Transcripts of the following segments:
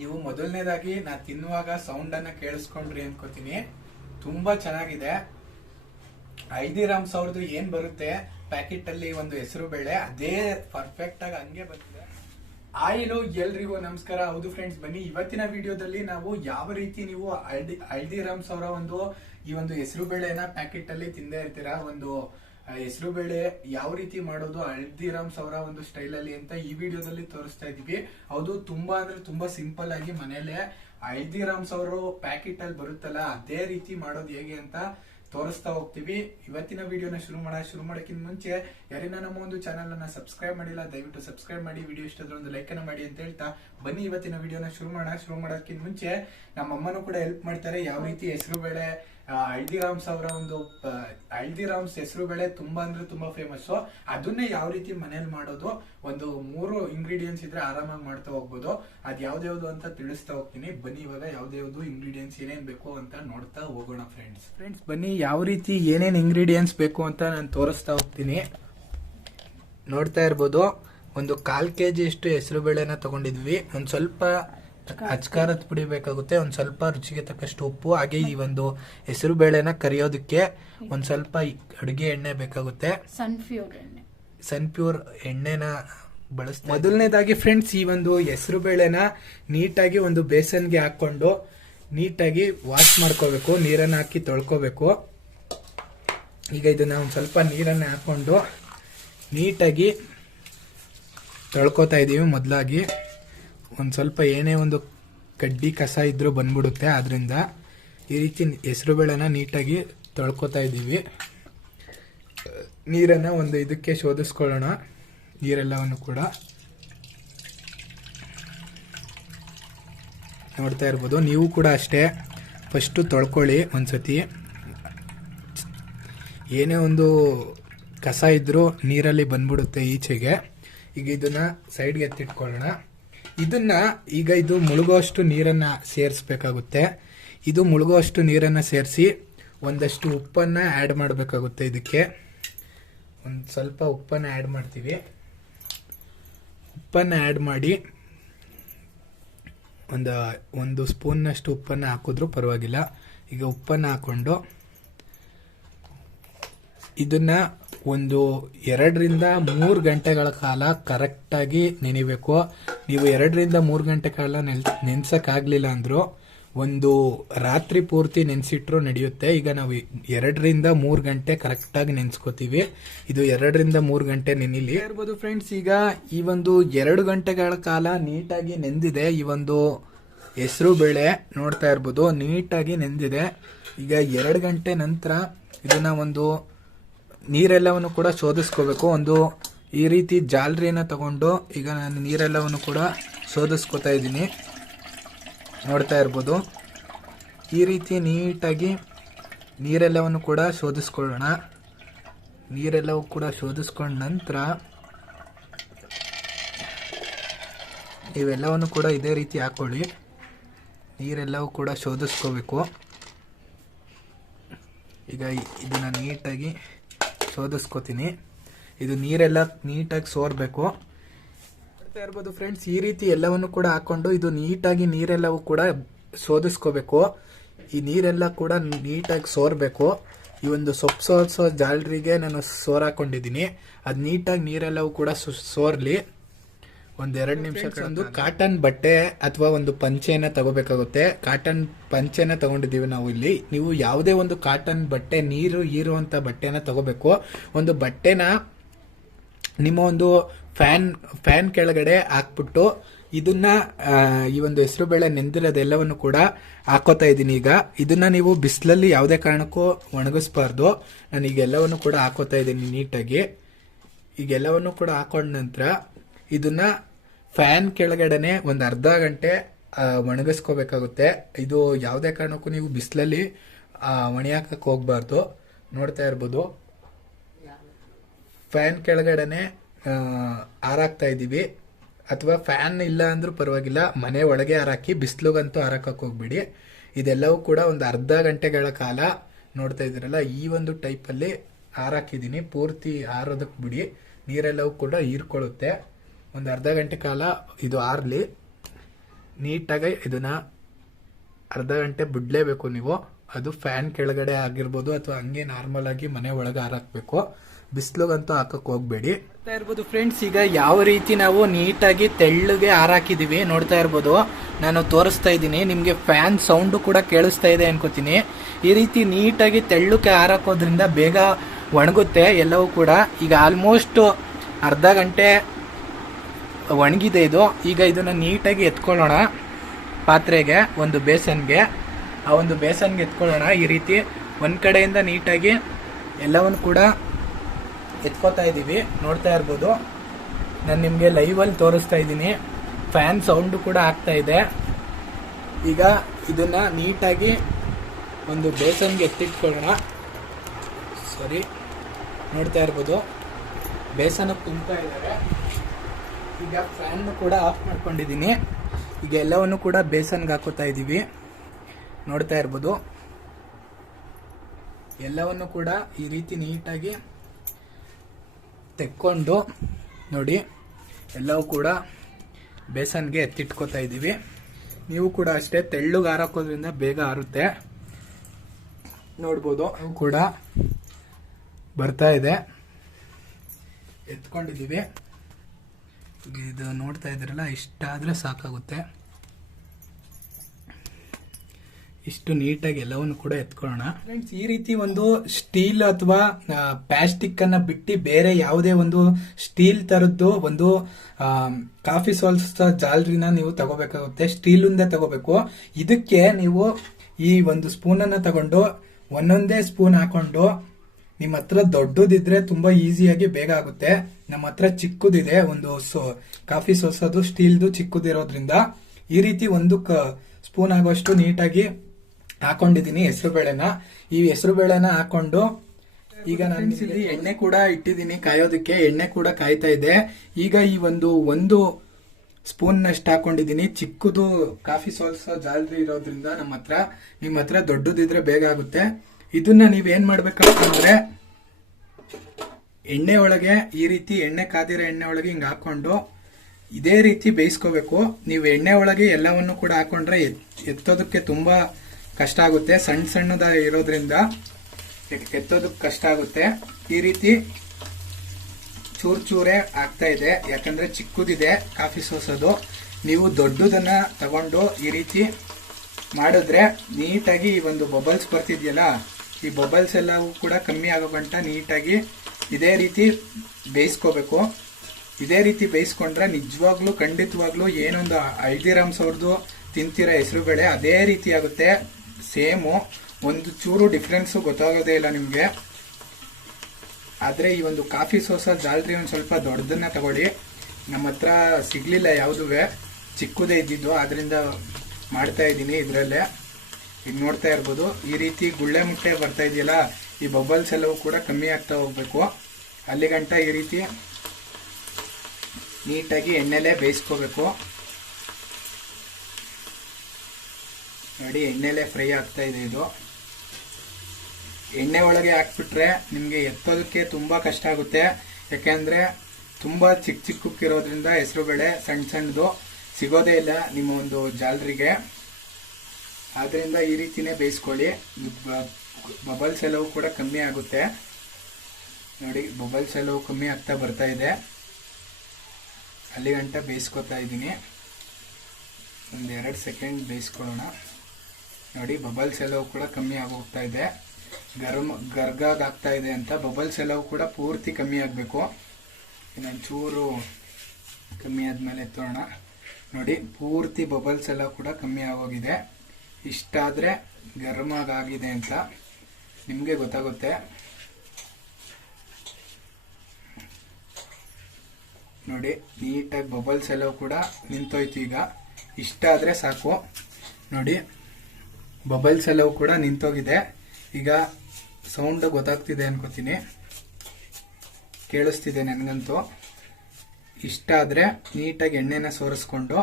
ನೀವು ಮೊದಲನೇದಾಗಿ ನಾ ತಿನ್ನುವಾಗ ಸೌಂಡ್ ಅನ್ನ ಕೇಳಿಸ್ಕೊಂಡ್ರಿ ಅನ್ಕೋತೀನಿ. ತುಂಬಾ ಚೆನ್ನಾಗಿದೆ. ಹಲ್ದಿರಾಮ್ಸ್ ಅವ್ರದ್ದು ಏನ್ ಬರುತ್ತೆ ಪ್ಯಾಕೆಟ್ ಅಲ್ಲಿ ಒಂದು ಹೆಸರು ಬೇಳೆ, ಅದೇ ಪರ್ಫೆಕ್ಟ್ ಆಗಿ ಹಂಗೆ ಬಂದಿದೆ. ಆಯಿಲು ಎಲ್ರಿಗೂ ನಮಸ್ಕಾರ. ಹೌದು ಫ್ರೆಂಡ್ಸ್, ಬನ್ನಿ ಇವತ್ತಿನ ವಿಡಿಯೋದಲ್ಲಿ ನಾವು ಯಾವ ರೀತಿ ನೀವು ಹಲ್ದಿರಾಮ್ಸ್ ಅವರ ಈ ಒಂದು ಹೆಸರು ಬೇಳೆನ ಪ್ಯಾಕೆಟ್ ಅಲ್ಲಿ ತಿಂದೇ ಇರ್ತೀರಾ. ಒಂದು ಹೆಸರು ಬೇಳೆ ಯಾವ ರೀತಿ ಮಾಡೋದು ಹಲ್ದಿರಾಮ್ಸ್ ಅವರ ಒಂದು ಸ್ಟೈಲ್ ಅಲ್ಲಿ ಅಂತ ಈ ವಿಡಿಯೋದಲ್ಲಿ ತೋರಿಸ್ತಾ ಇದೀವಿ. ಹೌದು, ತುಂಬಾ ಅಂದ್ರೆ ತುಂಬಾ ಸಿಂಪಲ್ ಆಗಿ ಮನೇಲೆ ಹಲ್ದಿರಾಮ್ಸ್ ಅವರು ಪ್ಯಾಕೆಟ್ ಅಲ್ಲಿ ಬರುತ್ತಲ್ಲ ಅದೇ ರೀತಿ ಮಾಡೋದು ಹೇಗೆ ಅಂತ ತೋರಿಸ್ತಾ ಹೋಗ್ತೀವಿ. ಇವತ್ತಿನ ವಿಡಿಯೋನ ಶುರು ಮಾಡೋಕ್ಕಿಂತ ಮುಂಚೆ ಯಾರಿನ ನಮ್ಮ ಒಂದು ಚಾನಲ್ ಅನ್ನ ಸಬ್ಸ್ಕ್ರೈಬ್ ಮಾಡಿಲ್ಲ ದಯವಿಟ್ಟು ಸಬ್ಸ್ಕ್ರೈಬ್ ಮಾಡಿ, ವಿಡಿಯೋ ಇಷ್ಟ ಆದ್ರೆ ಒಂದು ಲೈಕ್ ಅನ್ನ ಮಾಡಿ ಅಂತ ಹೇಳ್ತಾ ಬನ್ನಿ ಇವತ್ತಿನ ವಿಡಿಯೋನ ಶುರು ಮಾಡೋಕ್ಕಿಂತ ಮುಂಚೆ ನಮ್ಮ ಅಮ್ಮನೂ ಕೂಡ ಹೆಲ್ಪ್ ಮಾಡ್ತಾರೆ. ಯಾವ ರೀತಿ ಹೆಸರು ಬೇಳೆ ಹಲ್ದಿರಾಮ್ಸ್ ಅವರ ಹಲ್ದಿರಾಮ್ಸ್ ಹೆಸರು ಬೇಳೆ ತುಂಬಾ ಅಂದ್ರೆ ತುಂಬಾ ಫೇಮಸ್. ಅದನ್ನೇ ಯಾವ ರೀತಿ ಮನೇಲಿ ಮಾಡೋದು, ಒಂದು 3 ಇಂಗ್ರೀಡಿಯೆಂಟ್ಸ್ ಇದ್ರೆ ಆರಾಮಾಗಿ ಮಾಡ್ತಾ ಹೋಗ್ಬೋದು. ಅದ್ ಯಾವ್ದು ಅಂತ ತಿಳಿಸ್ತಾ ಹೋಗ್ತೀನಿ. ಬನ್ನಿ ಇವಾಗ ಯಾವ್ದು ಇಂಗ್ರೀಡಿಯೆಂಟ್ಸ್ ಏನೇನ್ ಬೇಕು ಅಂತ ನೋಡ್ತಾ ಹೋಗೋಣ ಫ್ರೆಂಡ್ಸ್. ಬನ್ನಿ ಯಾವ ರೀತಿ ಏನೇನ್ ಇಂಗ್ರೀಡಿಯೆಂಟ್ಸ್ ಬೇಕು ಅಂತ ನಾನು ತೋರಿಸ್ತಾ ಹೋಗ್ತೀನಿ. ನೋಡ್ತಾ ಇರ್ಬೋದು, ಒಂದು 1/4 kg ಅಷ್ಟು ಹೆಸರು ಬೇಳೆನ ತಗೊಂಡಿದ್ವಿ. ಒಂದ್ ಸ್ವಲ್ಪ ಅಚ್ಕಾರದ ಪುಡಿ ಬೇಕಾಗುತ್ತೆ, ಒಂದ್ ಸ್ವಲ್ಪ ರುಚಿಗೆ ತಕ್ಕಷ್ಟು ಉಪ್ಪು, ಹಾಗೆ ಈ ಒಂದು ಹೆಸರು ಬೇಳೆನ ಕರಿಯೋದಕ್ಕೆ ಒಂದ್ ಸ್ವಲ್ಪ ಅಡುಗೆ ಎಣ್ಣೆ ಬೇಕಾಗುತ್ತೆ. ಸನ್ಪ್ಯೂರ್ ಎಣ್ಣೆನ ಬಳಸ್ತೀವಿ. ಮೊದಲನೇದಾಗಿ ಫ್ರೆಂಡ್ಸ್, ಈ ಒಂದು ಹೆಸರು ಬೇಳೆನ ನೀಟಾಗಿ ಒಂದು ಬೇಸನ್ಗೆ ಹಾಕೊಂಡು ನೀಟಾಗಿ ವಾಶ್ ಮಾಡ್ಕೋಬೇಕು, ನೀರನ್ನ ಹಾಕಿ ತೊಳ್ಕೋಬೇಕು. ಈಗ ಇದನ್ನ ಒಂದ್ ಸ್ವಲ್ಪ ನೀರನ್ನ ಹಾಕೊಂಡು ನೀಟಾಗಿ ತೊಳ್ಕೊತಾ ಇದೀವಿ. ಮೊದಲಾಗಿ ಒಂದು ಸ್ವಲ್ಪ ಏನೇ ಒಂದು ಕಡ್ಡಿ ಕಸ ಇದ್ರೂ ಬಂದ್ಬಿಡುತ್ತೆ, ಆದ್ರಿಂದ ಈ ರೀತಿ ಹೆಸರು ಬೇಳೆನ ನೀಟಾಗಿ ತೊಳ್ಕೊತಾ ಇದ್ದೀವಿ. ನೀರನ್ನು ಒಂದು ಇದಕ್ಕೆ ಶೋಧಿಸ್ಕೊಳ್ಳೋಣ, ನೀರೆಲ್ಲವನ್ನು ಕೂಡ ನೋಡ್ತಾ ಇರ್ಬೋದು. ನೀವು ಕೂಡ ಅಷ್ಟೇ ಫಸ್ಟು ತೊಳ್ಕೊಳ್ಳಿ ಒಂದ್ಸತಿ. ಏನೇ ಒಂದು ಕಸ ಇದ್ರೂ ನೀರಲ್ಲಿ ಬಂದ್ಬಿಡುತ್ತೆ ಈಚೆಗೆ. ಈಗ ಇದನ್ನ ಸೈಡ್ಗೆ ಎತ್ತಿಟ್ಕೊಳ್ಳೋಣ. ಇದು ಮುಳುಗುವಷ್ಟು ನೀರನ್ನ ಸೇರಿಸ್ಬೇಕಾಗುತ್ತೆ. ಇದು ಮುಳುಗುವಷ್ಟು ನೀರನ್ನ ಸೇರಿಸಿ ಒಂದಷ್ಟು ಉಪ್ಪನ್ನ ಆ್ಯಡ್ ಮಾಡಬೇಕಾಗುತ್ತೆ. ಇದಕ್ಕೆ ಒಂದು ಸ್ವಲ್ಪ ಉಪ್ಪನ್ನ ಆ್ಯಡ್ ಮಾಡ್ತೀವಿ. ಉಪ್ಪನ್ನ ಆ್ಯಡ್ ಮಾಡಿ ಒಂದು ಸ್ಪೂನ್ನಷ್ಟು ಉಪ್ಪನ್ನ ಹಾಕಿದ್ರೂ ಪರವಾಗಿಲ್ಲ. ಈಗ ಉಪ್ಪನ್ನ ಹಾಕೊಂಡು ಇದನ್ನ ಒಂದು 2 ರಿಂದ 3 ಗಂಟೆಗಳ ಕಾಲ ಕರೆಕ್ಟಾಗಿ ನೆನಿಬೇಕು. ನೀವು 2 ರಿಂದ 3 ಗಂಟೆ ಕಾಲ ನೆನ್ಸಕ್ಕಾಗ್ಲಿಲ್ಲ ಅಂದ್ರು ಒಂದು ರಾತ್ರಿ ಪೂರ್ತಿ ನೆನೆಸಿಟ್ರು ನಡೆಯುತ್ತೆ. ಈಗ ನಾವು 2 ರಿಂದ 3 ಗಂಟೆ ಕರೆಕ್ಟಾಗಿ ನೆನ್ಸ್ಕೋತೀವಿ. ಇದು 2 ರಿಂದ 3 ಗಂಟೆ ನೆನಿಲಿ ಇರ್ಬೋದು ಫ್ರೆಂಡ್ಸ್. ಈಗ ಈ ಒಂದು 2 ಗಂಟೆಗಳ ಕಾಲ ನೀಟಾಗಿ ನೆಂದಿದೆ. ಈ ಒಂದು ಹೆಸರು ಬೇಳೆ ನೋಡ್ತಾ ಇರ್ಬೋದು, ನೀಟಾಗಿ ನೆಂದಿದೆ. ಈಗ 2 ಗಂಟೆ ನಂತರ ಇದನ್ನ ಒಂದು ನೀರೆಲ್ಲವನ್ನು ಕೂಡ ಶೋಧಿಸ್ಕೋಬೇಕು. ಒಂದು ಈ ರೀತಿ ಜಾಲರಿನ ತಗೊಂಡು ಈಗ ನಾನು ನೀರೆಲ್ಲವನ್ನು ಕೂಡ ಶೋಧಿಸ್ಕೋತಾ ಇದ್ದೀನಿ. ನೋಡ್ತಾ ಇರ್ಬೋದು, ಈ ರೀತಿ ನೀಟಾಗಿ ನೀರೆಲ್ಲವನ್ನು ಕೂಡ ಶೋಧಿಸ್ಕೊಳ್ಳೋಣ. ನೀರೆಲ್ಲವೂ ಕೂಡ ಶೋಧಿಸ್ಕೊಂಡ ನಂತರ ಇವೆಲ್ಲವನ್ನು ಕೂಡ ಇದೇ ರೀತಿ ಹಾಕೊಳ್ಳಿ. ನೀರೆಲ್ಲವೂ ಕೂಡ ಶೋಧಿಸ್ಕೋಬೇಕು. ಈಗ ಇದನ್ನ ನೀಟಾಗಿ ಶೋಧಿಸ್ಕೋತೀನಿ. ಇದು ನೀರೆಲ್ಲ ನೀಟಾಗಿ ಸೋರ್ಬೇಕು. ನೋಡ್ತಾ ಇರ್ಬೋದು ಫ್ರೆಂಡ್ಸ್, ಈ ರೀತಿ ಎಲ್ಲವನ್ನು ಕೂಡ ಹಾಕೊಂಡು ಇದು ನೀಟಾಗಿ ನೀರೆಲ್ಲವೂ ಕೂಡ ಶೋಧಿಸ್ಕೋಬೇಕು. ಈ ನೀರೆಲ್ಲ ಕೂಡ ನೀಟಾಗಿ ಸೋರ್ಬೇಕು. ಈ ಒಂದು ಸೋರ್ಸೋ ಜಾಲರಿಗೆ ನಾನು ಸೋರ್ ಹಾಕೊಂಡಿದ್ದೀನಿ. ಅದು ನೀಟಾಗಿ ನೀರೆಲ್ಲವೂ ಕೂಡ ಸೋರ್ಲಿ. 1-2 ನಿಮಿಷ. ಒಂದು ಕಾಟನ್ ಬಟ್ಟೆ ಅಥವಾ ಒಂದು ಪಂಚೆನ ತಗೋಬೇಕಾಗುತ್ತೆ. ಕಾಟನ್ ಪಂಚೆನ ತಗೊಂಡಿದ್ದೀವಿ ನಾವು ಇಲ್ಲಿ. ನೀವು ಯಾವುದೇ ಒಂದು ಕಾಟನ್ ಬಟ್ಟೆ, ನೀರು ಹೀರುವಂತ ಬಟ್ಟೆನ ತಗೋಬೇಕು. ಒಂದು ಬಟ್ಟೆನ ನಿಮ್ಮ ಒಂದು ಫ್ಯಾನ್ ಕೆಳಗಡೆ ಹಾಕ್ಬಿಟ್ಟು ಇದನ್ನ ಈ ಒಂದು ಹೆಸರು ಬೇಳೆ ನೆಂದಿರೋದೆಲ್ಲವನ್ನು ಕೂಡ ಹಾಕೋತಾ ಇದ್ದೀನಿ. ಈಗ ಇದನ್ನ ನೀವು ಬಿಸಿಲಲ್ಲಿ ಯಾವುದೇ ಕಾರಣಕ್ಕೂ ಒಣಗಿಸ್ಬಾರ್ದು. ನಾನು ಈಗ ಎಲ್ಲವನ್ನು ಕೂಡ ಹಾಕೋತಾ ಇದ್ದೀನಿ ನೀಟಾಗಿ. ಈಗೆಲ್ಲವನ್ನು ಕೂಡ ಹಾಕೊಂಡ ನಂತರ ಇದನ್ನ ಫ್ಯಾನ್ ಕೆಳಗಡೆನೆ ಒಂದು ಅರ್ಧ ಗಂಟೆ ಒಣಗಿಸ್ಕೋಬೇಕಾಗುತ್ತೆ. ಇದು ಯಾವುದೇ ಕಾರಣಕ್ಕೂ ನೀವು ಬಿಸಿಲಲ್ಲಿ ಒಣಯಾಕಕ್ಕೆ ಹೋಗ್ಬಾರ್ದು. ನೋಡ್ತಾ ಇರ್ಬೋದು, ಫ್ಯಾನ್ ಕೆಳಗಡೆನೆ ಹಾರಾಕ್ತಾ ಇದ್ದೀವಿ. ಅಥವಾ ಫ್ಯಾನ್ ಇಲ್ಲ ಅಂದ್ರೂ ಪರವಾಗಿಲ್ಲ, ಮನೆ ಒಳಗೆ ಹಾರಾಕಿ, ಬಿಸಿಲುಗಂತೂ ಹಾರಾಕಕ್ಕೆ ಹೋಗ್ಬಿಡಿ. ಇದೆಲ್ಲವೂ ಕೂಡ ಒಂದು ಅರ್ಧ ಗಂಟೆಗಳ ಕಾಲ ನೋಡ್ತಾ ಇದ್ದೀರಲ್ಲ, ಈ ಒಂದು ಟೈಪಲ್ಲಿ ಹಾರಾಕಿದ್ದೀನಿ. ಪೂರ್ತಿ ಹಾರೋದಕ್ಕೆ ಬಿಡಿ, ನೀರೆಲ್ಲವೂ ಕೂಡ ಹೀರ್ಕೊಳ್ಳುತ್ತೆ. ಒಂದು ಅರ್ಧ ಗಂಟೆ ಕಾಲ ಇದು ಆರ್ಲಿ. ನೀಟಾಗಿ ಇದನ್ನ ಅರ್ಧ ಗಂಟೆ ಬಿಡಲೇಬೇಕು ನೀವು. ಅದು ಫ್ಯಾನ್ ಕೆಳಗಡೆ ಆಗಿರ್ಬೋದು ಅಥವಾ ಹಂಗೆ ನಾರ್ಮಲ್ ಆಗಿ ಮನೆ ಒಳಗೆ ಹಾರಾಕ್ಬೇಕು. ಬಿಸಿಲುಗಂತೂ ಹಾಕಕ್ಕೆ ಹೋಗ್ಬೇಡಿ. ನೋಡ್ತಾ ಇರ್ಬೋದು ಫ್ರೆಂಡ್ಸ್, ಈಗ ಯಾವ ರೀತಿ ನಾವು ನೀಟಾಗಿ ತೆಳ್ಳಗೆ ಹಾರಾಕಿದೀವಿ ನೋಡ್ತಾ ಇರ್ಬೋದು. ನಾನು ತೋರಿಸ್ತಾ ಇದ್ದೀನಿ ನಿಮಗೆ, ಫ್ಯಾನ್ ಸೌಂಡು ಕೂಡ ಕೇಳಿಸ್ತಾ ಇದೆ ಅನ್ಕೋತೀನಿ. ಈ ರೀತಿ ನೀಟಾಗಿ ತೆಳ್ಳಕ್ಕೆ ಹಾರಾಕೋದ್ರಿಂದ ಬೇಗ ಒಣಗುತ್ತೆ ಎಲ್ಲವೂ ಕೂಡ. ಈಗ ಆಲ್ಮೋಸ್ಟ್ ಅರ್ಧ ಗಂಟೆ ಒಣಗಿದೆ ಇದು. ಈಗ ಇದನ್ನು ನೀಟಾಗಿ ಎತ್ಕೊಳ್ಳೋಣ ಪಾತ್ರೆಗೆ, ಒಂದು ಬೇಸನ್ಗೆ. ಆ ಒಂದು ಬೇಸನ್ಗೆ ಎತ್ಕೊಳ್ಳೋಣ. ಈ ರೀತಿ ಒಂದು ಕಡೆಯಿಂದ ನೀಟಾಗಿ ಎಲ್ಲವನ್ನು ಕೂಡ ಎತ್ಕೋತಾ ಇದ್ದೀವಿ. ನೋಡ್ತಾ ಇರ್ಬೋದು, ನಾನು ನಿಮಗೆ ಲೈವಲ್ಲಿ ತೋರಿಸ್ತಾ ಇದ್ದೀನಿ. ಫ್ಯಾನ್ ಸೌಂಡು ಕೂಡ ಆಗ್ತಾ ಇದೆ. ಈಗ ಇದನ್ನು ನೀಟಾಗಿ ಒಂದು ಬೇಸನ್ಗೆ ಎತ್ತಿಟ್ಕೊಳ್ಳೋಣ. ಸರಿ, ನೋಡ್ತಾ ಇರ್ಬೋದು ಬೇಸನಕ್ಕೆ ತುಂಬ್ತಾ ಇದ್ದಾರೆ. ಈಗ ಫ್ಯಾನ್ ಕೂಡ ಆಫ್ ಮಾಡ್ಕೊಂಡಿದ್ದೀನಿ. ಈಗ ಎಲ್ಲವನ್ನು ಕೂಡ ಬೇಸನ್ಗೆ ಹಾಕೋತಾ ಇದ್ದೀವಿ. ನೋಡ್ತಾ ಇರ್ಬೋದು, ಎಲ್ಲವನ್ನು ಕೂಡ ಈ ರೀತಿ ನೀಟಾಗಿ ತೆಕ್ಕೊಂಡು ನೋಡಿ, ಎಲ್ಲವೂ ಕೂಡ ಬೇಸನ್ಗೆ ಎತ್ತಿಟ್ಕೋತಾ ಇದ್ದೀವಿ. ನೀವು ಕೂಡ ಅಷ್ಟೇ ತೆಳ್ಳಗೆ ಹಾರಾಕೋದ್ರಿಂದ ಬೇಗ ಆರುತ್ತೆ. ನೋಡ್ಬೋದು, ಅವು ಕೂಡ ಬರ್ತಾ ಇದೆ. ಎತ್ಕೊಂಡಿದ್ದೀವಿ. ಇದು ನೋಡ್ತಾ ಇದ್ದೀರಲ್ಲ, ಇಷ್ಟಾದರೆ ಸಾಕಾಗುತ್ತೆ. ಇಷ್ಟು ನೀಟಾಗಿ ಎಲ್ಲವನ್ನು ಕೂಡ ಎತ್ಕೊಳ್ಳೋಣ ಫ್ರೆಂಡ್ಸ್. ಈ ರೀತಿ ಒಂದು ಸ್ಟೀಲ್ ಅಥವಾ ಪ್ಲಾಸ್ಟಿಕ್ ಅನ್ನ ಬಿಟ್ಟು ಬೇರೆ ಯಾವುದೇ ಒಂದು ಸ್ಟೀಲ್ ತರದ್ದು ಒಂದು ಕಾಫಿ ಸಾಲ್ಸ್ ಜಾಲರಿನ ನೀವು ತಗೋಬೇಕಾಗುತ್ತೆ. ಸ್ಟೀಲಿಂದ ತಗೋಬೇಕು. ಇದಕ್ಕೆ ನೀವು ಈ ಒಂದು ಸ್ಪೂನ್ ಅನ್ನ ತಗೊಂಡು ಒಂದೊಂದೇ ಸ್ಪೂನ್ ಹಾಕೊಂಡು, ನಿಮ್ಮ ಹತ್ರ ದೊಡ್ಡದಿದ್ರೆ ತುಂಬಾ ಈಸಿಯಾಗಿ ಬೇಗ ಆಗುತ್ತೆ. ನಮ್ಮ ಹತ್ರ ಚಿಕ್ಕದಿದೆ, ಒಂದು ಕಾಫಿ ಸೋಸೋದು ಸ್ಟೀಲ್ದು ಚಿಕ್ಕದಿರೋದ್ರಿಂದ ಈ ರೀತಿ ಒಂದು ಸ್ಪೂನ್ ಆಗುವಷ್ಟು ನೀಟಾಗಿ ಹಾಕೊಂಡಿದ್ದೀನಿ ಹೆಸರುಬೇಳೆನ. ಈ ಹೆಸರುಬೇಳೆನ ಹಾಕೊಂಡು ಈಗ ನಾನು ಇಲ್ಲಿ ಎಣ್ಣೆ ಕೂಡ ಇಟ್ಟಿದ್ದೀನಿ ಕಾಯೋದಕ್ಕೆ. ಎಣ್ಣೆ ಕೂಡ ಕಾಯ್ತಾ ಇದೆ. ಈಗ ಈ ಒಂದು ಸ್ಪೂನ್ ನಷ್ಟು ಹಾಕೊಂಡಿದ್ದೀನಿ. ಚಿಕ್ಕದು ಕಾಫಿ ಸಾಲ್ಸ್ ಜಾಲರಿ ಇರೋದ್ರಿಂದ ನಿಮ್ಮ ಹತ್ರ ದೊಡ್ಡದಿದ್ರೆ ಬೇಗ ಆಗುತ್ತೆ. ಇದನ್ನ ನೀವೇನ್ ಮಾಡ್ಬೇಕಂತಂದ್ರೆ, ಎಣ್ಣೆ ಒಳಗೆ ಈ ರೀತಿ ಎಣ್ಣೆ ಕಾದಿರೋ ಎಣ್ಣೆ ಒಳಗೆ ಹಿಂಗೆ ಹಾಕೊಂಡು ಇದೇ ರೀತಿ ಬೇಯಿಸ್ಕೋಬೇಕು. ನೀವು ಎಣ್ಣೆ ಒಳಗೆ ಎಲ್ಲವನ್ನು ಕೂಡ ಹಾಕೊಂಡ್ರೆ ಎತ್ತೋದಕ್ಕೆ ತುಂಬಾ ಕಷ್ಟ ಆಗುತ್ತೆ. ಸಣ್ಣದ ಇರೋದ್ರಿಂದ ಎತ್ತೋದಕ್ಕೆ ಕಷ್ಟ ಆಗುತ್ತೆ. ಈ ರೀತಿ ಚೂರೇ ಆಗ್ತಾ ಇದೆ, ಯಾಕಂದ್ರೆ ಚಿಕ್ಕದಿದೆ ಕಾಫಿ ಸೋಸೋದು. ನೀವು ದೊಡ್ಡದನ್ನ ತಗೊಂಡು ಈ ರೀತಿ ಮಾಡಿದ್ರೆ ನೀಟಾಗಿ ಈ ಒಂದು ಬಬಲ್ಸ್ ಬರ್ತಿದ್ಯಲ್ಲ, ಈ ಬಬಲ್ಸ್ ಎಲ್ಲವೂ ಕೂಡ ಕಮ್ಮಿ ಆಗೋ ಗಂಟ ನೀಟಾಗಿ ಇದೇ ರೀತಿ ಬೇಯಿಸ್ಕೋಬೇಕು. ಇದೇ ರೀತಿ ಬೇಯಿಸ್ಕೊಂಡ್ರೆ ನಿಜವಾಗ್ಲೂ ಖಂಡಿತವಾಗ್ಲೂ ಏನೊಂದು ಹಲ್ದಿರಾಮ್ಸ್ ಅವ್ರದ್ದು ತಿಂತಿರೋ ಹೆಸರುಬೇಳೆ ಅದೇ ರೀತಿ ಆಗುತ್ತೆ. ಸೇಮು, ಒಂದು ಚೂರು ಡಿಫ್ರೆನ್ಸು ಗೊತ್ತಾಗೋದೇ ಇಲ್ಲ ನಿಮಗೆ. ಆದರೆ ಈ ಒಂದು ಕಾಫಿ ಸೋಸ ಜಾಲರಿ ಒಂದು ಸ್ವಲ್ಪ ದೊಡ್ಡದನ್ನ ತಗೊಳ್ಳಿ. ನಮ್ಮ ಹತ್ರ ಸಿಗ್ಲಿಲ್ಲ ಯಾವುದುವೆ, ಚಿಕ್ಕದೇ ಇದ್ದಿದ್ದು, ಆದ್ರಿಂದ ಮಾಡ್ತಾ ಇದ್ದೀನಿ ಇದರಲ್ಲೇ. ಈಗ ನೋಡ್ತಾ ಇರ್ಬೋದು, ಈ ರೀತಿ ಗುಳ್ಳೆ ಮುಟ್ಟೆ ಬರ್ತಾ ಇದೆಯಲ್ಲ, ಈ ಬಬಲ್ಸ್ ಎಲ್ಲವೂ ಕೂಡ ಕಮ್ಮಿ ಆಗ್ತಾ ಹೋಗ್ಬೇಕು. ಅಲ್ಲಿ ಗಂಟ ಈ ರೀತಿ ನೀಟಾಗಿ ಎಣ್ಣೆಲೆ ಬೇಯಿಸ್ಕೋಬೇಕು. ನೋಡಿ, ಎಣ್ಣೆಲೆ ಫ್ರೈ ಆಗ್ತಾ ಇದೆ. ಇದು ಎಣ್ಣೆ ಒಳಗೆ ಹಾಕ್ಬಿಟ್ರೆ ನಿಮಗೆ ಎತ್ತೋದಕ್ಕೆ ತುಂಬಾ ಕಷ್ಟ ಆಗುತ್ತೆ. ಯಾಕೆಂದ್ರೆ ತುಂಬಾ ಚಿಕ್ಕಕ್ಕಿರೋದ್ರಿಂದ ಹೆಸರುಬೇಳೆ ಸಣ್ಣದು ಸಿಗೋದೇ ಇಲ್ಲ ನಿಮ್ಮ ಒಂದು ಜಾಲರಿಗೆ. ಆದ್ರಿಂದ ಈ ರೀತಿನೇ ಬೇಯಿಸ್ಕೊಳ್ಳಿ. ಬಬಲ್ಸ್ ಎಲ್ಲವೂ ಕೂಡ ಕಮ್ಮಿ ಆಗುತ್ತೆ. ನೋಡಿ, ಬಬಲ್ಸ್ ಎಲ್ಲವೂ ಕಮ್ಮಿ ಆಗ್ತಾ ಬರ್ತಾ ಇದೆ. ಅಲ್ಲಿ ಗಂಟ ಬೇಯಿಸ್ಕೊತಾ ಇದ್ದೀನಿ. ಒಂದು 2 ಸೆಕೆಂಡ್ ಬೇಯಿಸ್ಕೊಳ್ಳೋಣ. ನೋಡಿ, ಬಬಲ್ಸ್ ಎಲ್ಲವೂ ಕೂಡ ಕಮ್ಮಿ ಆಗೋಗ್ತಾ ಇದೆ. ಗರ್ಗಾಗ್ ಆಗ್ತಾ ಇದೆ ಅಂತ ಬಬಲ್ಸ್ ಎಲ್ಲವೂ ಕೂಡ ಪೂರ್ತಿ ಕಮ್ಮಿ ಆಗಬೇಕು. ಇನ್ನೊಂದು ಚೂರು ಕಮ್ಮಿ ಆದ್ಮೇಲೆ ಎತ್ತೋಣ. ನೋಡಿ, ಪೂರ್ತಿ ಬಬಲ್ಸ್ ಎಲ್ಲ ಕೂಡ ಕಮ್ಮಿ ಆಗೋಗಿದೆ. ಇಷ್ಟಾದ್ರೆ ಗರ್ಮಾಗಿದೆ ಅಂತ ನಿಮಗೆ ಗೊತ್ತಾಗುತ್ತೆ. ನೋಡಿ, ನೀಟಾಗಿ ಬಬಲ್ಸ್ ಎಲ್ಲವೂ ಕೂಡ ನಿಂತೋಯ್ತು. ಈಗ ಇಷ್ಟಾದ್ರೆ ಸಾಕು. ನೋಡಿ, ಬಬಲ್ಸ್ ಎಲ್ಲವೂ ಕೂಡ ನಿಂತೋಗಿದೆ. ಈಗ ಸೌಂಡ್ ಗೊತ್ತಾಗ್ತಿದೆ ಅನ್ಕೋತೀನಿ, ಕೇಳಿಸ್ತಿದೆ ನನಗಂತೂ. ಇಷ್ಟಾದ್ರೆ ನೀಟಾಗಿ ಎಣ್ಣೆನ ಸೋರಿಸ್ಕೊಂಡು,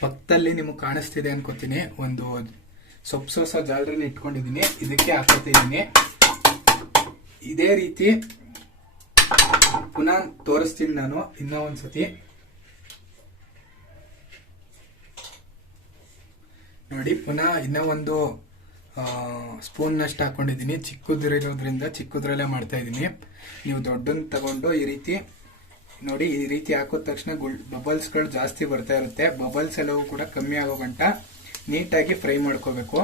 ಪಕ್ಕದಲ್ಲಿ ನಿಮಗೆ ಕಾಣಿಸ್ತಿದೆ ಅನ್ಕೋತೀನಿ, ಒಂದು ಸೊಪ್ಸೋಸ ಜಾಲರಿನ ಇಟ್ಕೊಂಡಿದ್ದೀನಿ, ಇದಕ್ಕೆ ಹಾಕೋತಿದ್ದೀನಿ. ಇದೇ ರೀತಿ ಪುನಃ ತೋರಿಸ್ತೀನಿ ನಾನು ಇನ್ನೂ ಒಂದ್ಸತಿ. ನೋಡಿ ಪುನಃ ಇನ್ನೂ ಒಂದು ಸ್ಪೂನ್ನಷ್ಟು ಹಾಕೊಂಡಿದ್ದೀನಿ. ಚಿಕ್ಕದಿರೋದ್ರಿಂದ ಚಿಕ್ಕದ್ರಲ್ಲೇ ಮಾಡ್ತಾ ಇದ್ದೀನಿ. ನೀವು ದೊಡ್ಡನ್ ತಗೊಂಡು ಈ ರೀತಿ ನೋಡಿ, ಈ ರೀತಿ ಹಾಕಿದ ತಕ್ಷಣ ಬಬಲ್ಸ್ಗಳು ಜಾಸ್ತಿ ಬರ್ತಾ ಇರುತ್ತೆ. ಬಬಲ್ಸ್ ಎಲ್ಲವೂ ಕೂಡ ಕಮ್ಮಿ ಆಗೋ ಗಂಟ ನೀಟಾಗಿ ಫ್ರೈ ಮಾಡ್ಕೋಬೇಕು.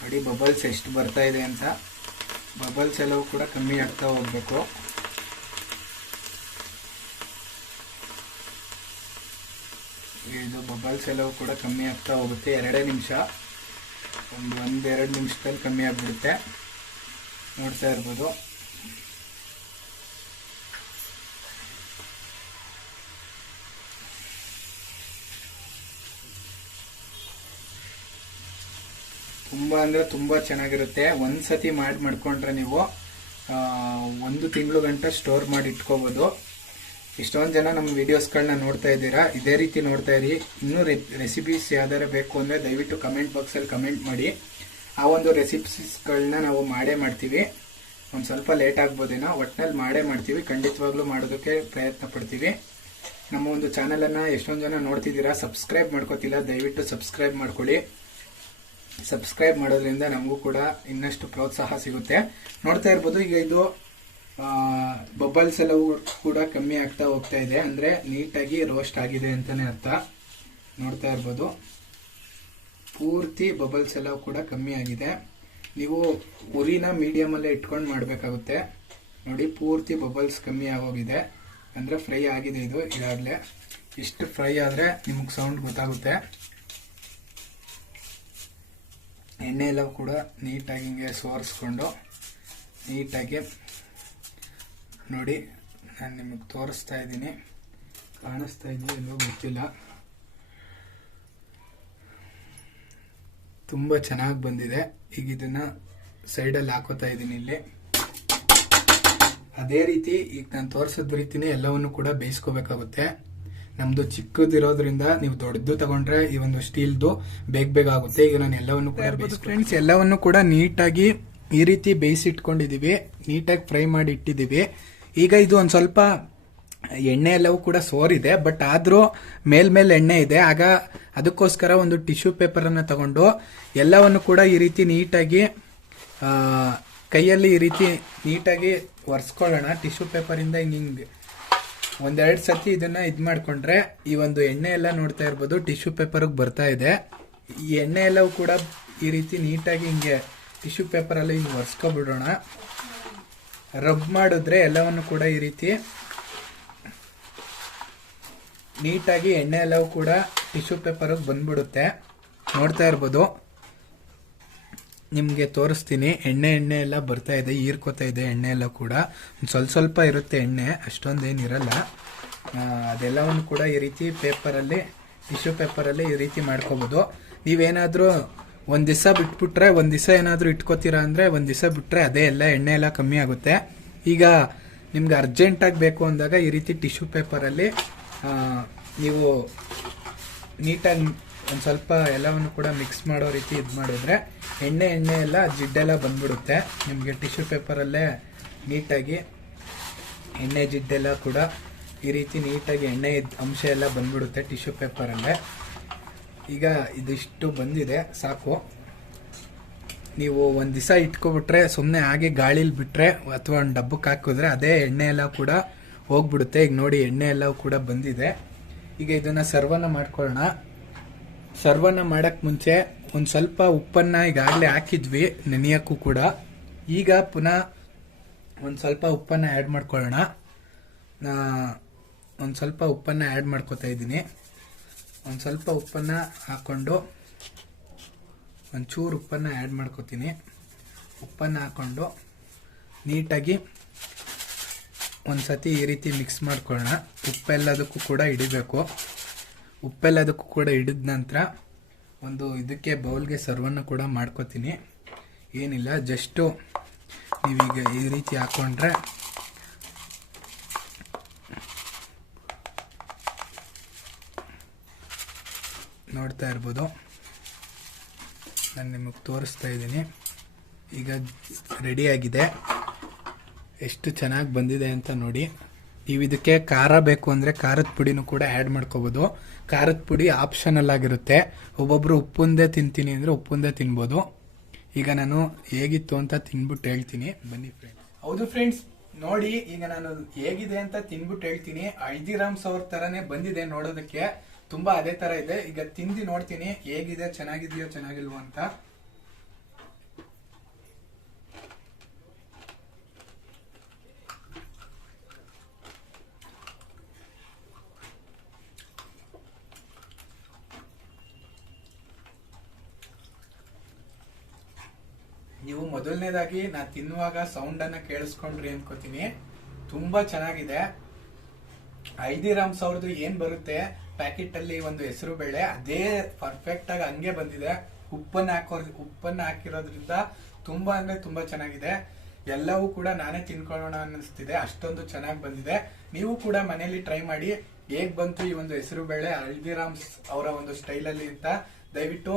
ನೋಡಿ ಬಬಲ್ಸ್ ಎಷ್ಟು ಬರ್ತಾ ಇದೆ ಅಂತ. ಬಬಲ್ಸ್ ಎಲ್ಲವೂ ಕೂಡ ಕಮ್ಮಿ ಆಗ್ತಾ ಹೋಗ್ಬೇಕು. ಇದು ಬಬಲ್ಸ್ ಎಲ್ಲವೂ ಕೂಡ ಕಮ್ಮಿ ಆಗ್ತಾ ಹೋಗುತ್ತೆ. 2 ನಿಮಿಷ, ಒಂದೆರಡು ನಿಮಿಷದಲ್ಲಿ ಕಮ್ಮಿ ಆಗ್ಬಿಡುತ್ತೆ. ನೋಡ್ತಾ ಇರ್ಬೋದು. ತುಂಬಾ ಅಂದ್ರೆ ತುಂಬಾ ಚೆನ್ನಾಗಿರುತ್ತೆ. ಒಂದ್ಸತಿ ಮಾಡ್ಕೊಂಡ್ರೆ ನೀವು 1 ತಿಂಗಳು ಗಂಟ ಸ್ಟೋರ್ ಮಾಡಿ ಇಟ್ಕೋಬಹುದು. ಇಷ್ಟೊಂದು ಜನ ನಮ್ಮ ವಿಡಿಯೋಸ್ಗಳನ್ನ ನೋಡ್ತಾ ಇದ್ದೀರಾ, ಇದೇ ರೀತಿ ನೋಡ್ತಾ ಇರಿ. ಇನ್ನೂ ರೆಸಿಪೀಸ್ ಯಾವ್ದಾರ ಬೇಕು ಅಂದ್ರೆ ದಯವಿಟ್ಟು ಕಮೆಂಟ್ ಬಾಕ್ಸಲ್ಲಿ ಕಮೆಂಟ್ ಮಾಡಿ. ಆ ಒಂದು ರೆಸಿಪೀಸ್ಗಳನ್ನ ನಾವು ಮಾಡೇ ಮಾಡ್ತೀವಿ. ಒಂದು ಸ್ವಲ್ಪ ಲೇಟ್ ಆಗ್ಬೋದೇನೋ, ಒಟ್ಟಿನಲ್ಲಿ ಮಾಡೇ ಮಾಡ್ತೀವಿ. ಖಂಡಿತವಾಗ್ಲೂ ಮಾಡೋದಕ್ಕೆ ಪ್ರಯತ್ನ ಪಡ್ತೀವಿ. ನಮ್ಮ ಒಂದು ಚಾನಲನ್ನು ಎಷ್ಟೊಂದು ಜನ ನೋಡ್ತಿದ್ದೀರಾ, ಸಬ್ಸ್ಕ್ರೈಬ್ ಮಾಡ್ಕೋತಿಲ್ಲ, ದಯವಿಟ್ಟು ಸಬ್ಸ್ಕ್ರೈಬ್ ಮಾಡ್ಕೊಳ್ಳಿ. ಸಬ್ಸ್ಕ್ರೈಬ್ ಮಾಡೋದ್ರಿಂದ ನಮಗೂ ಕೂಡ ಇನ್ನಷ್ಟು ಪ್ರೋತ್ಸಾಹ ಸಿಗುತ್ತೆ. ನೋಡ್ತಾ ಇರ್ಬೋದು, ಈಗ ಇದು ಬಬಲ್ಸ್ ಎಲ್ಲವೂ ಕೂಡ ಕಮ್ಮಿ ಆಗ್ತಾ ಹೋಗ್ತಾ ಇದೆ. ಅಂದ್ರೆ ನೀಟಾಗಿ ರೋಸ್ಟ್ ಆಗಿದೆ ಅಂತಾನೆ ಅರ್ಥ. ನೋಡ್ತಾ ಇರ್ಬೋದು, ಪೂರ್ತಿ ಬಬಲ್ಸ್ ಎಲ್ಲವೂ ಕೂಡ ಕಮ್ಮಿ ಆಗಿದೆ. ನೀವು ಉರಿನ ಮೀಡಿಯಂ ಅಲ್ಲೇ ಇಟ್ಕೊಂಡು ಮಾಡಬೇಕಾಗುತ್ತೆ. ನೋಡಿ, ಪೂರ್ತಿ ಬಬಲ್ಸ್ ಕಮ್ಮಿ ಆಗೋಗಿದೆ, ಅಂದ್ರೆ ಫ್ರೈ ಆಗಿದೆ. ಇದು ಈಗಾಗಲೇ ಇಷ್ಟು ಫ್ರೈ ಆದ್ರೆ ನಿಮ್ಗೆ ಸೌಂಡ್ ಗೊತ್ತಾಗುತ್ತೆ. ಎಣ್ಣೆ ಎಲ್ಲ ಕೂಡ ನೀಟಾಗಿ ಹಿಂಗೆ ಸೋರಿಸ್ಕೊಂಡು ನೀಟಾಗಿ ನೋಡಿ, ನಾನು ನಿಮಗೆ ತೋರಿಸ್ತಾ ಇದ್ದೀನಿ. ಕಾಣಿಸ್ತಾ ಇದೆಯೋ ಎಲ್ಲೋ ಗೊತ್ತಿಲ್ಲ. ತುಂಬ ಚೆನ್ನಾಗಿ ಬಂದಿದೆ. ಈಗ ಇದನ್ನ ಸೈಡಲ್ಲಿ ಹಾಕೋತಾ ಇದ್ದೀನಿ ಇಲ್ಲಿ. ಅದೇ ರೀತಿ ಈಗ ನಾನು ತೋರಿಸಿದ ರೀತಿನೇ ಎಲ್ಲವನ್ನು ಕೂಡ ಬೇಯಿಸ್ಕೋಬೇಕಾಗುತ್ತೆ. ನಮ್ದು ಚಿಕ್ಕದಿರೋದ್ರಿಂದ ನೀವು ದೊಡ್ಡದು ತಗೊಂಡ್ರೆ ಈ ಒಂದು ಸ್ಟೀಲ್ದು ಬೇಗ ಆಗುತ್ತೆ. ಈಗ ನಾನು ಎಲ್ಲವನ್ನು ಕೂಡ ಫ್ರೆಂಡ್ಸ್, ಎಲ್ಲವನ್ನು ಕೂಡ ನೀಟಾಗಿ ಈ ರೀತಿ ಬೇಯಿಸಿಟ್ಕೊಂಡಿದೀವಿ, ನೀಟಾಗಿ ಫ್ರೈ ಮಾಡಿ ಇಟ್ಟಿದ್ದೀವಿ. ಈಗ ಇದು ಒಂದು ಸ್ವಲ್ಪ ಎಣ್ಣೆ ಎಲ್ಲವೂ ಕೂಡ ಸೋರಿದೆ, ಬಟ್ ಆದ್ರೂ ಮೇಲ್ಮೇಲೆ ಎಣ್ಣೆ ಇದೆ. ಆಗ ಅದಕ್ಕೋಸ್ಕರ ಒಂದು ಟಿಶ್ಯೂ ಪೇಪರ್ ಅನ್ನ ತಗೊಂಡು ಎಲ್ಲವನ್ನು ಕೂಡ ಈ ರೀತಿ ನೀಟಾಗಿ ಕೈಯಲ್ಲಿ ಈ ರೀತಿ ನೀಟಾಗಿ ಒರೆಸ್ಕೊಳ್ಳೋಣ. ಟಿಶ್ಯೂ ಪೇಪರ್ ಇಂದ ಹಿಂಗೆ ಒಂದೆರಡು ಸತಿ ಇದನ್ನ ಮಾಡ್ಕೊಂಡ್ರೆ ಈ ಒಂದು ಎಣ್ಣೆ ಎಲ್ಲ ನೋಡ್ತಾ ಇರ್ಬೋದು ಟಿಶ್ಯೂ ಪೇಪರ್ಗೆ ಬರ್ತಾ ಇದೆ. ಈ ಎಣ್ಣೆ ಎಲ್ಲವೂ ಕೂಡ ಈ ರೀತಿ ನೀಟಾಗಿ ಹಿಂಗೆ ಟಿಶ್ಯೂ ಪೇಪರ್ ಅಲ್ಲಿ ಹಿಂಗೆ ಒರೆಸ್ಕೊಬಿಡೋಣ. ರಬ್ ಮಾಡಿದ್ರೆ ಎಲ್ಲವನ್ನು ಕೂಡ ಈ ರೀತಿ ನೀಟಾಗಿ ಎಣ್ಣೆ ಎಲ್ಲವೂ ಕೂಡ ಟಿಶ್ಯೂ ಪೇಪರ್ಗೆ ಬಂದ್ಬಿಡುತ್ತೆ. ನೋಡ್ತಾ ಇರ್ಬೋದು, ನಿಮಗೆ ತೋರಿಸ್ತೀನಿ. ಎಣ್ಣೆ ಎಲ್ಲ ಬರ್ತಾ ಇದೆ, ಹೀರ್ಕೋತಾ ಇದೆ ಎಣ್ಣೆ ಎಲ್ಲ ಕೂಡ. ಸ್ವಲ್ಪ ಇರುತ್ತೆ ಎಣ್ಣೆ, ಅಷ್ಟೊಂದೇನಿರಲ್ಲ. ಅದೆಲ್ಲವನ್ನು ಕೂಡ ಈ ರೀತಿ ಪೇಪರಲ್ಲಿ, ಟಿಶ್ಯೂ ಪೇಪರಲ್ಲಿ ಈ ರೀತಿ ಮಾಡ್ಕೋಬಹುದು. ನೀವೇನಾದರೂ ಒಂದು ದಿವಸ ಬಿಟ್ಬಿಟ್ರೆ, ಒಂದು ದಿವಸ ಏನಾದರೂ ಇಟ್ಕೋತೀರಾ ಅಂದರೆ ಒಂದು ದಿವಸ ಬಿಟ್ಟರೆ ಅದೇ ಎಲ್ಲ ಎಣ್ಣೆ ಎಲ್ಲ ಕಮ್ಮಿ ಆಗುತ್ತೆ. ಈಗ ನಿಮ್ಗೆ ಅರ್ಜೆಂಟಾಗಿ ಬೇಕು ಅಂದಾಗ ಈ ರೀತಿ ಟಿಶ್ಯೂ ಪೇಪರಲ್ಲಿ ನೀವು ನೀಟಾಗಿ ಒಂದು ಸ್ವಲ್ಪ ಎಲ್ಲವನ್ನು ಕೂಡ ಮಿಕ್ಸ್ ಮಾಡೋ ರೀತಿ ಇದು ಮಾಡಿದ್ರೆ ಎಣ್ಣೆ ಎಲ್ಲ ಜಿಡ್ಡೆಲ್ಲ ಬಂದ್ಬಿಡುತ್ತೆ. ನಿಮಗೆ ಟಿಶ್ಯೂ ಪೇಪರಲ್ಲೇ ನೀಟಾಗಿ ಎಣ್ಣೆ ಜಿಡ್ಡೆಲ್ಲ ಕೂಡ ಈ ರೀತಿ ನೀಟಾಗಿ ಎಣ್ಣೆ ಅಂಶ ಎಲ್ಲ ಬಂದ್ಬಿಡುತ್ತೆ ಟಿಶ್ಯೂ ಪೇಪರಲ್ಲೇ. ಈಗ ಇದಿಷ್ಟು ಬಂದಿದೆ, ಸಾಕು. ನೀವು ಒಂದು ದಿವಸ ಇಟ್ಕೊಬಿಟ್ರೆ, ಸುಮ್ಮನೆ ಹಾಗೆ ಗಾಳಿಲಿ ಬಿಟ್ಟರೆ ಅಥವಾ ಒಂದು ಡಬ್ಬಕ್ಕೆ ಹಾಕಿದ್ರೆ ಅದೇ ಎಣ್ಣೆ ಎಲ್ಲ ಕೂಡ ಹೋಗ್ಬಿಡುತ್ತೆ. ಈಗ ನೋಡಿ, ಎಣ್ಣೆ ಎಲ್ಲ ಕೂಡ ಬಂದಿದೆ. ಈಗ ಇದನ್ನು ಸರ್ವನ್ನ ಮಾಡ್ಕೊಳ್ಳೋಣ. ಸರ್ವನ್ನ ಮಾಡೋಕ್ಕೆ ಮುಂಚೆ ಒಂದು ಸ್ವಲ್ಪ ಉಪ್ಪನ್ನು ಈಗಾಗಲೇ ಹಾಕಿದ್ವಿ ನೆನೆಯೋಕ್ಕೂ ಕೂಡ. ಈಗ ಪುನಃ ಒಂದು ಸ್ವಲ್ಪ ಉಪ್ಪನ್ನು ಆ್ಯಡ್ ಮಾಡ್ಕೊಳ್ಳೋಣ. ಒಂದು ಸ್ವಲ್ಪ ಉಪ್ಪನ್ನು ಆ್ಯಡ್ ಮಾಡ್ಕೊತಾ ಇದ್ದೀನಿ. ಒಂದು ಸ್ವಲ್ಪ ಉಪ್ಪನ್ನು ಹಾಕ್ಕೊಂಡು ಒಂಚೂರು ಉಪ್ಪನ್ನು ಆ್ಯಡ್ ಮಾಡ್ಕೊತೀನಿ. ಉಪ್ಪನ್ನು ಹಾಕ್ಕೊಂಡು ನೀಟಾಗಿ ಒಂದು ಸತಿ ಈ ರೀತಿ ಮಿಕ್ಸ್ ಮಾಡ್ಕೊಳ್ಳೋಣ. ಉಪ್ಪೆಲ್ಲದಕ್ಕೂ ಕೂಡ ಹಿಡಿಬೇಕು. ಉಪ್ಪೆಲ್ಲದಕ್ಕೂ ಕೂಡ ಹಿಡಿದ ನಂತರ ಒಂದು ಇದಕ್ಕೆ ಬೌಲ್ಗೆ ಸರ್ವನ್ನು ಕೂಡ ಮಾಡ್ಕೊತೀನಿ. ಏನಿಲ್ಲ, ಜಸ್ಟು ನೀವೀಗ ಈ ರೀತಿ ಹಾಕ್ಕೊಂಡ್ರೆ ನೋಡ್ತಾ ಇರ್ಬೋದು. ನಾನು ನಿಮಗೆ ತೋರಿಸ್ತಾ ಇದ್ದೀನಿ. ಈಗ ರೆಡಿಯಾಗಿದೆ. ಎಷ್ಟು ಚೆನ್ನಾಗಿ ಬಂದಿದೆ ಅಂತ ನೋಡಿ. ನೀವು ಇದಕ್ಕೆ ಖಾರ ಬೇಕು ಅಂದರೆ ಖಾರದ ಪುಡಿನೂ ಕೂಡ ಆ್ಯಡ್ ಮಾಡ್ಕೋಬೋದು. ಖಾರದ ಪುಡಿ ಆಪ್ಷನಲ್ ಆಗಿರುತ್ತೆ. ಒಬ್ಬೊಬ್ರು ಉಪ್ಪುಂದೇ ತಿಂತೀನಿ ಅಂದರೆ ಉಪ್ಪುಂದೇ ತಿನ್ಬೋದು. ಈಗ ನಾನು ಹೇಗಿತ್ತು ಅಂತ ತಿನ್ಬಿಟ್ಟು ಹೇಳ್ತೀನಿ, ಬನ್ನಿ ಫ್ರೆಂಡ್ಸ್. ಹೌದು ಫ್ರೆಂಡ್ಸ್, ನೋಡಿ ಈಗ ನಾನು ಹೇಗಿದೆ ಅಂತ ತಿನ್ಬಿಟ್ಟು ಹೇಳ್ತೀನಿ. ಹಲ್ದಿರಾಮ್ಸ್ ಅವ್ರ ತರನೇ ಬಂದಿದೆ ನೋಡೋದಕ್ಕೆ, ತುಂಬಾ ಅದೇ ತರ ಇದೆ. ಈಗ ತಿಂದು ನೋಡ್ತೀನಿ ಹೇಗಿದೆ, ಚೆನ್ನಾಗಿದೆಯೋ ಚೆನ್ನಾಗಿಲ್ವೋ ಅಂತ. ನೀವು ಮೊದಲನೇದಾಗಿ ನಾ ತಿನ್ನುವಾಗ ಸೌಂಡ್ ಅನ್ನ ಕೇಳಿಸ್ಕೊಂಡ್ರಿ ಅನ್ಕೋತೀನಿ. ತುಂಬಾ ಚೆನ್ನಾಗಿದೆ. ಹಲ್ದಿರಾಮ್ಸ್ ಅವ್ರದ್ದು ಏನ್ ಬರುತ್ತೆ ಪ್ಯಾಕೆಟ್ ಅಲ್ಲಿ ಒಂದು ಹೆಸರು ಬೇಳೆ, ಅದೇ ಪರ್ಫೆಕ್ಟ್ ಆಗಿ ಹಂಗೆ ಬಂದಿದೆ. ಉಪ್ಪನ್ನ ಹಾಕಿರೋದ್ರಿಂದ ತುಂಬಾ ಅಂದ್ರೆ ತುಂಬಾ ಚೆನ್ನಾಗಿದೆ. ಎಲ್ಲವೂ ಕೂಡ ನಾನೇ ತಿನ್ಕೊಳ್ಳೋಣ ಅನ್ನಿಸ್ತಿದೆ, ಅಷ್ಟೊಂದು ಚೆನ್ನಾಗಿ ಬಂದಿದೆ. ನೀವು ಕೂಡ ಮನೆಯಲ್ಲಿ ಟ್ರೈ ಮಾಡಿ ಹೇಗ್ ಬಂತು ಈ ಒಂದು ಹೆಸರು ಬೇಳೆ ಹಲ್ದಿರಾಮ್ಸ್ ಅವರ ಒಂದು ಸ್ಟೈಲ್ ಅಲ್ಲಿ ಅಂತ ದಯವಿಟ್ಟು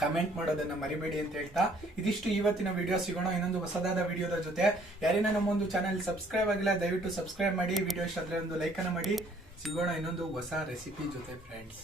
ಕಮೆಂಟ್ ಮಾಡೋದನ್ನ ಮರಿಬೇಡಿ ಅಂತ ಹೇಳ್ತಾ, ಇದಿಷ್ಟು ಇವತ್ತಿನ ವಿಡಿಯೋ. ಸಿಗೋಣ ಇನ್ನೊಂದು ಹೊಸದಾದ ವಿಡಿಯೋದ ಜೊತೆ. ಯಾರೇನ ನಮ್ಮೊಂದು ಚಾನೆಲ್ ಸಬ್ಸ್ಕ್ರೈಬ್ ಆಗಿಲ್ಲ ದಯವಿಟ್ಟು ಸಬ್ಸ್ಕ್ರೈಬ್ ಮಾಡಿ. ವಿಡಿಯೋ ಇಷ್ಟ ಆದ್ರೆ ಒಂದು ಲೈಕ್ ಅನ್ನ ಮಾಡಿ. ಸಿಗೋಣ ಇನ್ನೊಂದು ಹೊಸ ರೆಸಿಪಿ ಜೊತೆ ಫ್ರೆಂಡ್ಸ್.